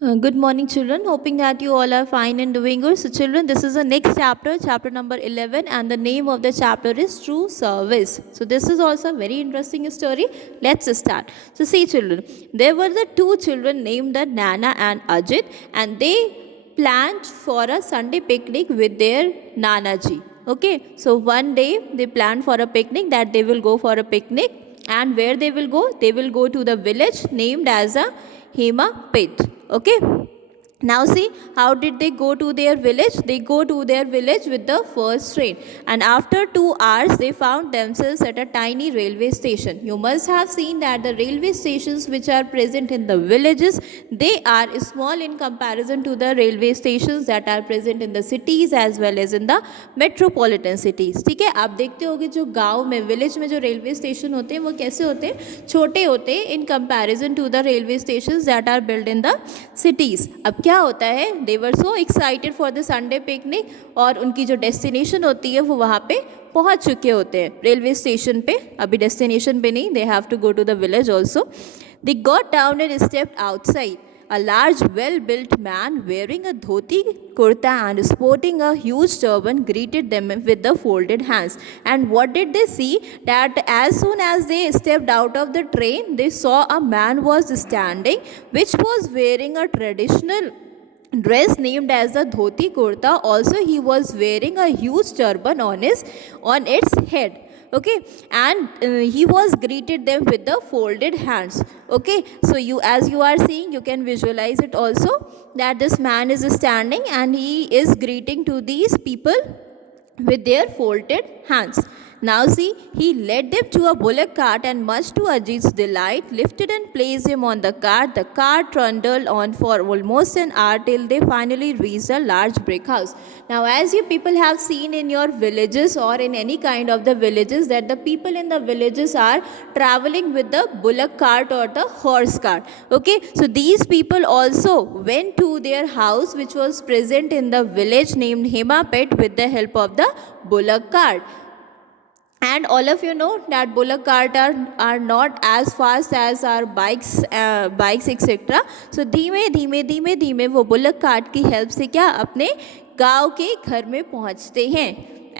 Good morning, children. Hoping that you all are fine and doing good. So, children, this is the next chapter, chapter number 11, and the name of the chapter is True Service. So, this is also a very interesting story. Let's start. So, see, children, there were the two children named the Nana and Ajit, and they planned for a Sunday picnic with their Nana ji. Okay, so one day they planned for a picnic that they will go for a picnic, and where they will go? They will go to the village named as a Hema Pit. Okay, now see, how did they go to their village? They go to their village with the first train, and after 2 hours they found themselves at a tiny railway station. You must have seen that the railway stations which are present in the villages, they are small in comparison to the railway stations that are present in the cities as well as in the metropolitan cities. ठीक है, आप देखते होगे जो गांव में, village में जो रेलवे स्टेशन होते हैं वो कैसे होते हैं, छोटे होते हैं in comparison to the railway stations that are build in the cities. अब क्या होता है, they were so excited for the Sunday picnic, और उनकी जो डेस्टिनेशन होती है वो वहाँ पे पहुँच चुके होते हैं रेलवे स्टेशन पे. अभी डेस्टिनेशन पे नहीं, they have to go to the village also. They got down and stepped outside. A large, well-built man wearing a dhoti kurta and sporting a huge turban greeted them with the folded hands. And what did they see? That as soon as they stepped out of the train, they saw a man was standing, which was wearing a traditional dress named as the dhoti kurta. Also, he was wearing a huge turban on its head. Okay, and he was greeted them with the folded hands. Okay, so you, as you are seeing, you can visualize it also, that this man is standing and he is greeting to these people with their folded hands. Now see, he led them to a bullock cart and much to Ajit's delight, lifted and placed him on the cart. The cart trundled on for almost an hour till they finally reached a large brick house. Now as you people have seen in your villages or in any kind of the villages, that the people in the villages are traveling with the bullock cart or the horse cart. Okay, so these people also went to their house which was present in the village named Hema Pit with the help of the bullock cart. And all of you know that bullock cart are not as fast as our bikes etc. So धीमे धीमे वो bullock cart की help से क्या अपने गांव के घर में पहुंचते हैं.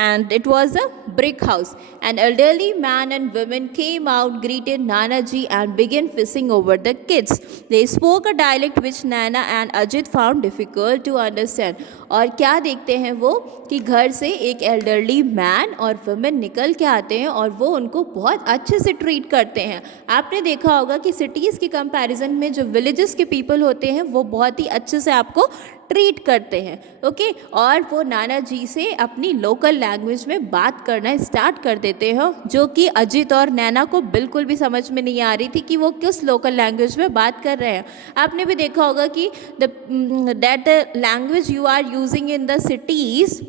And it was a brick house. An elderly man and women came out, greeted Nana ji and began fussing over the kids. They spoke a dialect which Nana and Ajit found difficult to understand. और क्या देखते हैं वो कि घर से एक elderly man और वुमेन निकल के आते हैं और वो उनको बहुत अच्छे से ट्रीट करते हैं. आपने देखा होगा कि सिटीज़ के कंपैरिजन में जो विलेजेस के पीपल होते हैं वो बहुत ही अच्छे से आपको ट्रीट करते हैं. ओके, और वो नाना जी से अपनी लोकल लैंग्वेज में बात करना स्टार्ट कर देते हैं, जो कि अजित और नैना को बिल्कुल भी समझ में नहीं आ रही थी कि वो किस लोकल लैंग्वेज में बात कर रहे हैं. आपने भी देखा होगा कि that the language you are using in the cities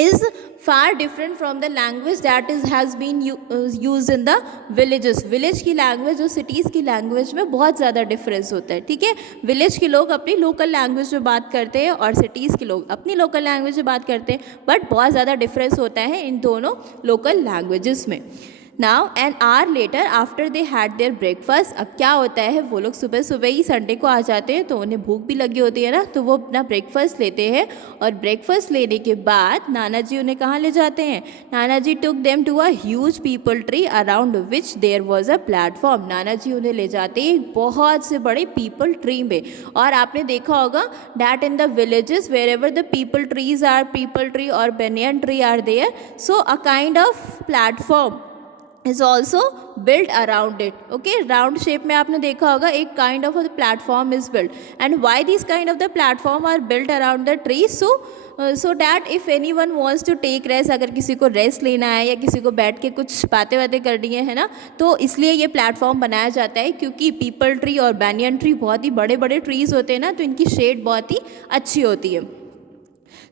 is far different from the language that has been used in the villages. Village की लैंग्वेज और सिटीज़ की लैंग्वेज में बहुत ज़्यादा डिफरेंस होता है. ठीक है, विलेज के लोग अपनी लोकल लैंग्वेज में बात करते हैं और सिटीज़ के लोग अपनी लोकल लैंग्वेज में बात करते हैं, बट बहुत ज़्यादा डिफरेंस होता है इन दोनों लोकल लैंग्वेजेस में. Now an hour later after they had there breakfast. अब क्या होता है, वो लोग सुबह सुबह ही संडे को आ जाते हैं तो उन्हें भूख भी लगी होती है ना, तो वो अपना ब्रेकफास्ट लेते हैं. और ब्रेकफास्ट लेने के बाद नाना जी उन्हें कहाँ ले जाते हैं? Nana ji took them to a huge peepal tree around which there was a platform. नाना जी उन्हें ले जाते हैं बहुत से बड़े पीपल ट्री में. और आपने देखा होगा that in the villages wherever the peepal trees are, peepal tree और banyan tree are there, so a kind of platform is also built around it. Okay, round shape में आपने देखा होगा एक kind of a platform is built. And why these kind of the platform are built around the trees? So that if anyone wants to take rest, अगर किसी को rest लेना है या किसी को बैठ के कुछ बातें करनी है ना, तो इसलिए ये प्लेटफॉर्म बनाया जाता है, क्योंकि पीपल ट्री और बैनियन ट्री बहुत ही बड़े बड़े ट्रीज़ होते हैं ना, तो इनकी शेड बहुत ही अच्छी होती है.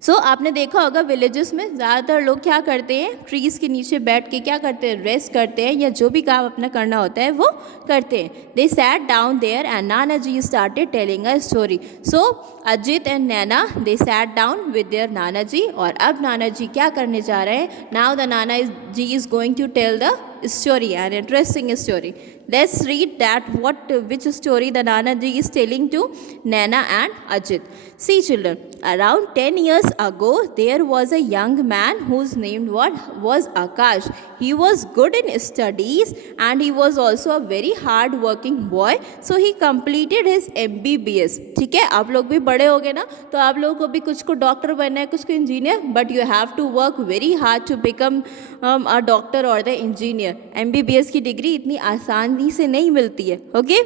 आपने देखा होगा विलेजेस में ज़्यादातर लोग क्या करते हैं, ट्रीज़ के नीचे बैठ के क्या करते हैं, रेस्ट करते हैं या जो भी काम अपना करना होता है वो करते हैं. They sat down there and nana ji started telling a story. So Ajit and Naina they sat down with their nana ji. और अब नाना जी क्या करने जा रहे हैं? Now the nana ji is going to tell the story, an interesting story. Let's read that which story the Nana ji is telling to Naina and Ajit. See children, around 10 years ago there was a young man whose name was Akash. He was good in studies and he was also a very hard working boy. So he completed his MBBS. ठीक है, आप लोग भी बड़े हो गए ना, तो आप लोगों को भी कुछ को डॉक्टर बनना है, कुछ को engineer, but you have to work very hard to become a doctor और द इंजीनियर. MBBS की डिग्री इतनी आसानी से नहीं मिलती है. ओके,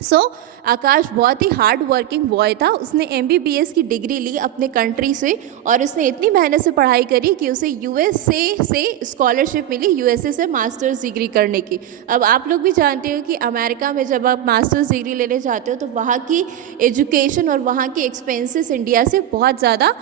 सो आकाश बहुत ही हार्ड वर्किंग बॉय था. उसने MBBS की डिग्री ली अपने कंट्री से और उसने इतनी मेहनत से पढ़ाई करी कि उसे USA से स्कॉलरशिप मिली, USA से मास्टर्स डिग्री करने की. अब आप लोग भी जानते हो कि अमेरिका में जब आप मास्टर्स डिग्री लेने जाते हो तो वहाँ की एजुकेशन और वहाँ के एक्सपेंसेस इंडिया से बहुत ज़्यादा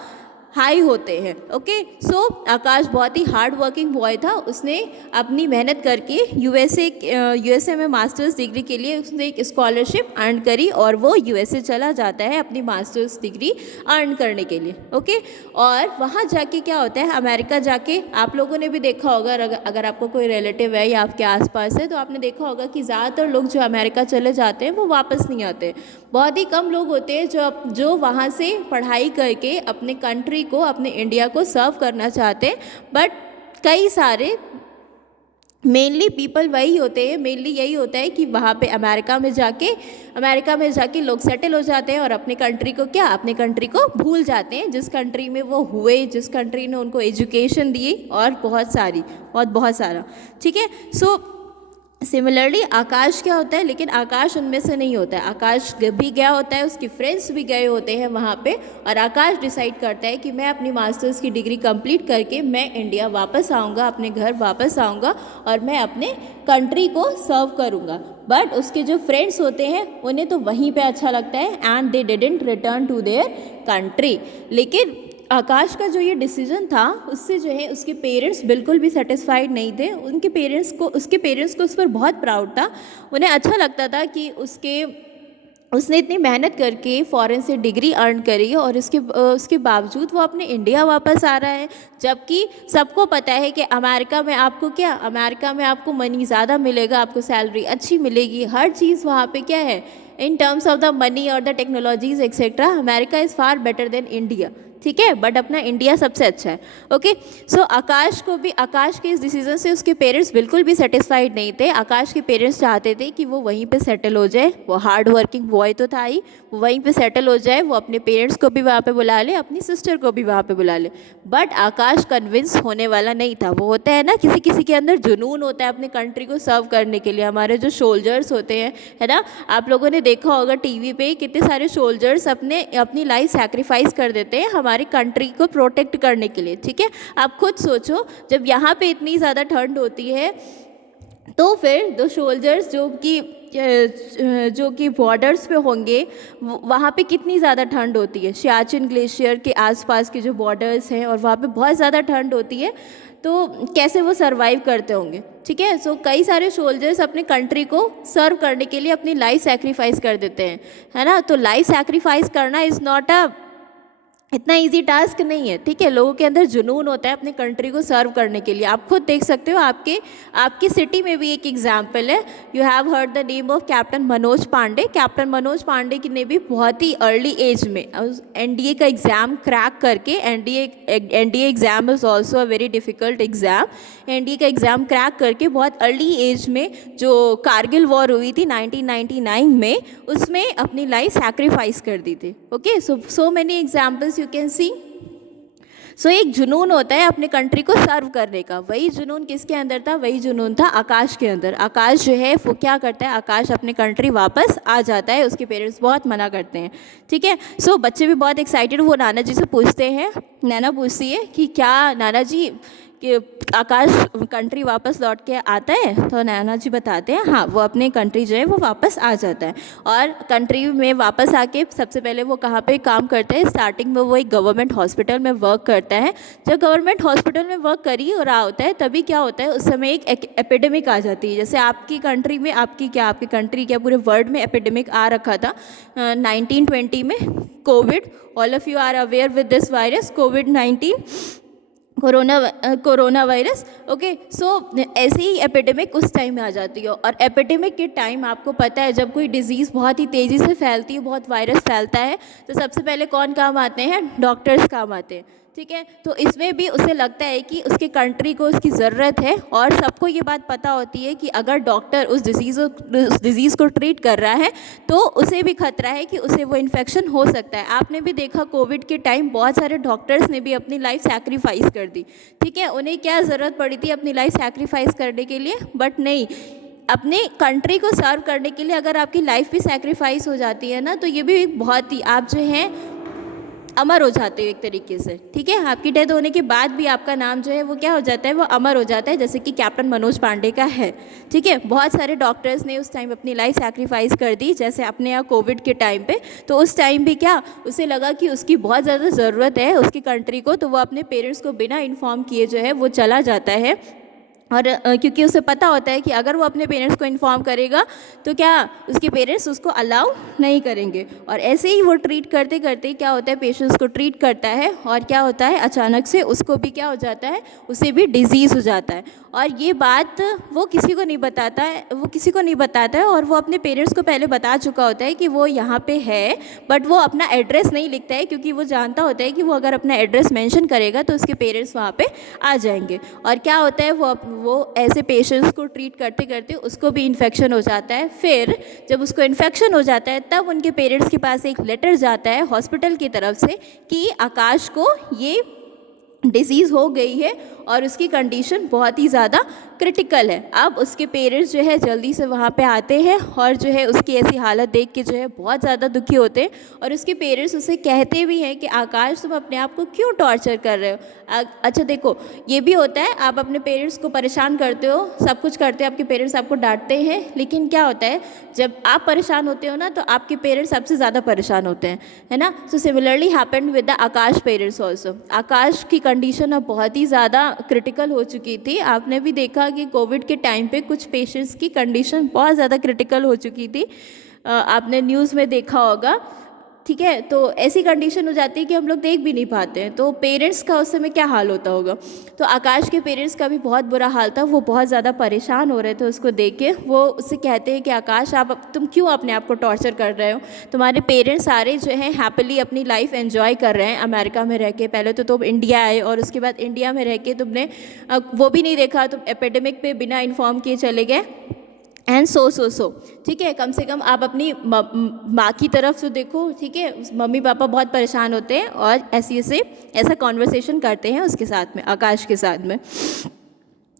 हाई होते हैं. ओके, सो आकाश बहुत ही हार्ड वर्किंग बॉय था. उसने अपनी मेहनत करके USA में मास्टर्स डिग्री के लिए उसने एक स्कॉलरशिप अर्न करी और वो USA चला जाता है अपनी मास्टर्स डिग्री अर्न करने के लिए. ओके, और वहाँ जाके क्या होता है, अमेरिका जाके आप लोगों ने भी देखा होगा, अगर आपको कोई रिलेटिव है या आपके आसपास है तो आपने देखा होगा कि ज़्यादातर लोग जो अमेरिका चले जाते हैं वो वापस नहीं आते. बहुत ही कम लोग होते हैं जो वहाँ से पढ़ाई करके अपने कंट्री को, अपने इंडिया को सर्व करना चाहते हैं. बट कई सारे मेनली पीपल वही होते हैं, मेनली यही होता है कि वहाँ पे अमेरिका में जाके लोग सेटल हो जाते हैं और अपने कंट्री को भूल जाते हैं, जिस कंट्री में वो हुए, जिस कंट्री ने उनको एजुकेशन दी और बहुत सारा. ठीक है, सो सिमिलरली आकाश क्या होता है, लेकिन आकाश उनमें से नहीं होता है. आकाश भी गया होता है, उसके फ्रेंड्स भी गए होते हैं वहाँ पे, और आकाश डिसाइड करता है कि मैं अपनी मास्टर्स की डिग्री कंप्लीट करके मैं इंडिया वापस आऊँगा, अपने घर वापस आऊँगा और मैं अपने कंट्री को सर्व करूँगा. बट उसके जो फ्रेंड्स होते हैं उन्हें तो वहीं पे अच्छा लगता है and they didn't return to their country. लेकिन आकाश का जो ये डिसीजन था उससे जो है उसके पेरेंट्स बिल्कुल भी सेटिस्फाइड नहीं थे. उसके पेरेंट्स को उस पर बहुत प्राउड था. उन्हें अच्छा लगता था कि उसने इतनी मेहनत करके फ़ॉरेन से डिग्री अर्न करी और उसके बावजूद वो अपने इंडिया वापस आ रहा है. जबकि सबको पता है कि अमेरिका में आपको मनी ज़्यादा मिलेगा, आपको सैलरी अच्छी मिलेगी, हर चीज़ वहाँ पे क्या है, in terms of the money और the technologies etcetera, America is far better than India. ठीक है, बट अपना इंडिया सबसे अच्छा है. ओके, सो आकाश के इस डिसीजन से उसके पेरेंट्स बिल्कुल भी सेटिस्फाइड नहीं थे. आकाश के पेरेंट्स चाहते थे कि वो वहीं पे सेटल हो जाए. वो हार्ड वर्किंग बॉय तो था ही, वो वहीं पे सेटल हो जाए, वो अपने पेरेंट्स को भी वहाँ पे बुला ले, अपनी सिस्टर को भी वहाँ पे बुला ले. बट आकाश कन्विंस होने वाला नहीं था. वो होता है ना, किसी के अंदर जुनून होता है अपने कंट्री को सर्व करने के लिए. हमारे जो सोल्जर्स होते हैं, है ना, आप लोगों ने देखा होगा टीवी पे कितने सारे सोल्जर्स अपनी लाइफ सैक्रिफाइस कर देते हैं हमारी कंट्री को प्रोटेक्ट करने के लिए. ठीक है, आप खुद सोचो, जब यहाँ पे इतनी ज़्यादा ठंड होती है तो फिर दो सोल्जर्स जो कि बॉर्डर्स पे होंगे, वहाँ पे कितनी ज़्यादा ठंड होती है. सियाचिन ग्लेशियर के आसपास के जो बॉर्डर्स हैं और वहाँ पे बहुत ज़्यादा ठंड होती है, तो कैसे वो सरवाइव करते होंगे. ठीक है, सो कई सारे सोल्जर्स अपने कंट्री को सर्व करने के लिए अपनी लाइफ सैक्रिफाइस कर देते हैं, है ना. तो लाइफ सैक्रिफाइस करना इज़ नॉट इतना इजी टास्क नहीं है. ठीक है, लोगों के अंदर जुनून होता है अपने कंट्री को सर्व करने के लिए. आप खुद देख सकते हो, आपकी सिटी में भी एक एग्जाम्पल है. You have heard the name of captain Manoj Pandey. Captain Manoj Pandey की ने भी बहुत ही अर्ली एज में NDA का एग्ज़ाम क्रैक करके, NDA exam is also a very difficult exam. NDA का एग्ज़ाम क्रैक करके बहुत अर्ली एज में जो कारगिल वॉर हुई थी 1999 में, उसमें अपनी लाइफ सैक्रिफाइस कर दी थी. Okay, so many examples you can see. So एक जुनून होता है अपने कंट्री को सर्व करने का. वही जुनून किसके अंदर था? वही जुनून था आकाश के अंदर. आकाश जो है वो क्या करता है, आकाश अपने कंट्री वापस आ जाता है. उसके पेरेंट्स बहुत मना करते हैं. ठीक है, सो बच्चे भी बहुत एक्साइटेड, वो नाना जी से पूछते हैं, नैना पूछती है कि क्या नाना जी कि आकाश कंट्री वापस लौट के आता है. तो नैना जी बताते हैं हाँ, वो अपने कंट्री जो है वो वापस आ जाता है. और कंट्री में वापस आके सबसे पहले वो कहाँ पे काम करते हैं, स्टार्टिंग में वो एक गवर्नमेंट हॉस्पिटल में वर्क करता है. जब गवर्नमेंट हॉस्पिटल में वर्क कर ही रहा होता है तभी क्या होता है, उस समय एक एपिडेमिक आ जाती है. जैसे आपकी कंट्री में, आपकी कंट्री क्या पूरे वर्ल्ड में एपिडेमिक आ रखा था 1920 में, Covid. All of you are aware with this virus कोविड-19. Corona virus. ओके, सो ऐसे ही एपिडेमिक उस टाइम में आ जाती है। और एपिडेमिक के टाइम आपको पता है जब कोई डिजीज़ बहुत ही तेज़ी से फैलती है, बहुत वायरस फैलता है, तो सबसे पहले कौन काम आते हैं? डॉक्टर्स काम आते हैं। ठीक है, तो इसमें भी उसे लगता है कि उसके कंट्री को उसकी ज़रूरत है, और सबको ये बात पता होती है कि अगर डॉक्टर उस डिज़ीज़ को ट्रीट कर रहा है तो उसे भी खतरा है कि उसे वो इन्फेक्शन हो सकता है। आपने भी देखा कोविड के टाइम बहुत सारे डॉक्टर्स ने भी अपनी लाइफ सैक्रिफाइस कर दी। ठीक है, उन्हें क्या ज़रूरत पड़ी थी अपनी लाइफ सैक्रिफाइस करने के लिए? बट नहीं, अपने कंट्री को सर्व करने के लिए अगर आपकी लाइफ भी सैक्रिफाइस हो जाती है ना, तो ये भी एक बहुत ही, आप जो हैं अमर हो जाते हो एक तरीके से। ठीक है, आपकी डेथ होने के बाद भी आपका नाम जो है वो क्या हो जाता है? वो अमर हो जाता है, जैसे कि कैप्टन मनोज पांडे का है। ठीक है, बहुत सारे डॉक्टर्स ने उस टाइम अपनी लाइफ सैक्रिफाइस कर दी, जैसे अपने यहाँ कोविड के टाइम पे। तो उस टाइम भी क्या उसे लगा कि उसकी बहुत ज़्यादा ज़रूरत है उसकी कंट्री को, तो वो अपने पेरेंट्स को बिना इन्फॉर्म किए जो है वो चला जाता है। और क्योंकि उसे पता होता है कि अगर वो अपने पेरेंट्स को इन्फॉर्म करेगा तो क्या उसके पेरेंट्स उसको अलाउ नहीं करेंगे। और ऐसे ही वो ट्रीट करते करते क्या होता है, पेशेंट्स को ट्रीट करता है, और क्या होता है, अचानक से उसको भी क्या हो जाता है, उसे भी डिजीज़ हो जाता है। और ये बात वो किसी को नहीं बताता है, और वो अपने पेरेंट्स को पहले बता चुका होता है कि वो यहाँ पे है, बट वो अपना एड्रेस नहीं लिखता है, क्योंकि वो जानता होता है कि वो अगर अपना एड्रेस मेंशन करेगा तो उसके पेरेंट्स वहाँ पे आ जाएंगे। और क्या होता है, वो ऐसे पेशेंट्स को ट्रीट करते करते उसको भी इन्फेक्शन हो जाता है। फिर जब उसको इन्फेक्शन हो जाता है तब उनके पेरेंट्स के पास एक लेटर जाता है हॉस्पिटल की तरफ से कि आकाश को ये डिजीज़ हो गई है और उसकी कंडीशन बहुत ही ज़्यादा क्रिटिकल है। अब उसके पेरेंट्स जो है जल्दी से वहाँ पे आते हैं, और जो है उसकी ऐसी हालत देख के जो है बहुत ज़्यादा दुखी होते हैं। और उसके पेरेंट्स उसे कहते भी हैं कि आकाश तुम अपने आप को क्यों टॉर्चर कर रहे हो? अच्छा देखो, ये भी होता है, आप अपने पेरेंट्स को परेशान करते हो, सब कुछ करते हो, आपके पेरेंट्स आपको डांटते हैं, लेकिन क्या होता है जब आप परेशान होते हो ना तो आपके पेरेंट्स सबसे ज़्यादा परेशान होते हैं, है ना। So similarly happened with the Akash parents also. आकाश की कंडीशन अब बहुत ही ज़्यादा क्रिटिकल हो चुकी थी। आपने भी देखा कि कोविड के टाइम पे कुछ पेशेंट्स की कंडीशन बहुत ज़्यादा क्रिटिकल हो चुकी थी, आपने न्यूज़ में देखा होगा। ठीक है, तो ऐसी कंडीशन हो जाती है कि हम लोग देख भी नहीं पाते हैं, तो पेरेंट्स का उस समय क्या हाल होता होगा। तो आकाश के पेरेंट्स का भी बहुत बुरा हाल था, वो बहुत ज़्यादा परेशान हो रहे थे उसको देख के। वो उससे कहते हैं कि आकाश तुम क्यों अपने आप को टॉर्चर कर रहे हो? तुम्हारे पेरेंट्स सारे जो हैं हैप्पीली अपनी लाइफ एंजॉय कर रहे हैं अमेरिका में रह के। पहले तो तुम इंडिया आए और उसके बाद इंडिया में रह के तुमने वो भी नहीं देखा, तुम एपिडेमिक पे बिना इन्फॉर्म किए चले गए, एंड सो। ठीक है, कम से कम आप अपनी माँ की तरफ से देखो। ठीक है, मम्मी पापा बहुत परेशान होते हैं और ऐसा कॉन्वर्सेशन करते हैं उसके साथ में, आकाश के साथ में।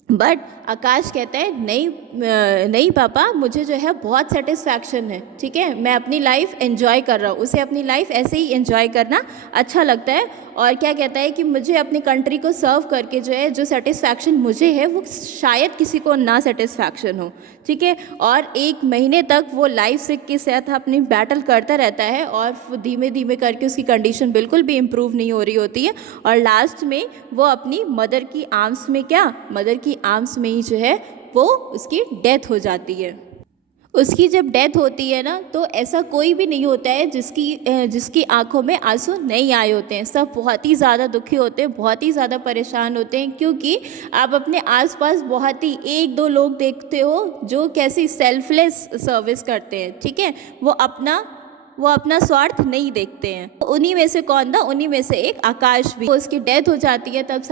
बट आकाश कहता है नहीं पापा, मुझे जो है बहुत सेटिस्फैक्शन है। ठीक है, मैं अपनी लाइफ एंजॉय कर रहा हूँ। उसे अपनी लाइफ ऐसे ही एंजॉय करना अच्छा लगता है। और क्या कहता है कि मुझे अपनी कंट्री को सर्व करके जो है जो सेटिस्फैक्शन मुझे है वो शायद किसी को ना सेटिस्फैक्शन हो। ठीक है, और 1 महीने तक वो लाइफ सिक के साथ अपनी बैटल करता रहता है, और धीमे धीमे करके उसकी कंडीशन बिल्कुल भी इम्प्रूव नहीं हो रही होती है। और लास्ट में वो अपनी मदर की आर्म्स में ही जो है वो उसकी डेथ हो जाती है। उसकी जब डेथ होती है ना, तो ऐसा कोई भी नहीं होता है जिसकी आंखों में आंसू नहीं आए होते हैं। सब बहुत ही ज़्यादा दुखी होते हैं, बहुत ही ज़्यादा परेशान होते हैं, क्योंकि आप अपने आसपास बहुत ही 1-2 लोग देखते हो जो कैसी सेल्फलेस सर्विस करते हैं। ठीक है, वो अपना स्वार्थ नहीं देखते हैं। तो उन्हीं में से कौन था? उन्हीं में से एक आकाश भी। तो उसकी डेथ हो जाती है, तब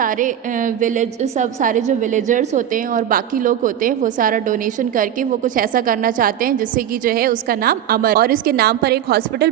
सारे जो विलेजर्स होते हैं और बाकी लोग होते हैं वो सारा डोनेशन करके वो कुछ ऐसा करना चाहते हैं जिससे कि जो है उसका नाम अमर, और इसके नाम पर एक हॉस्पिटल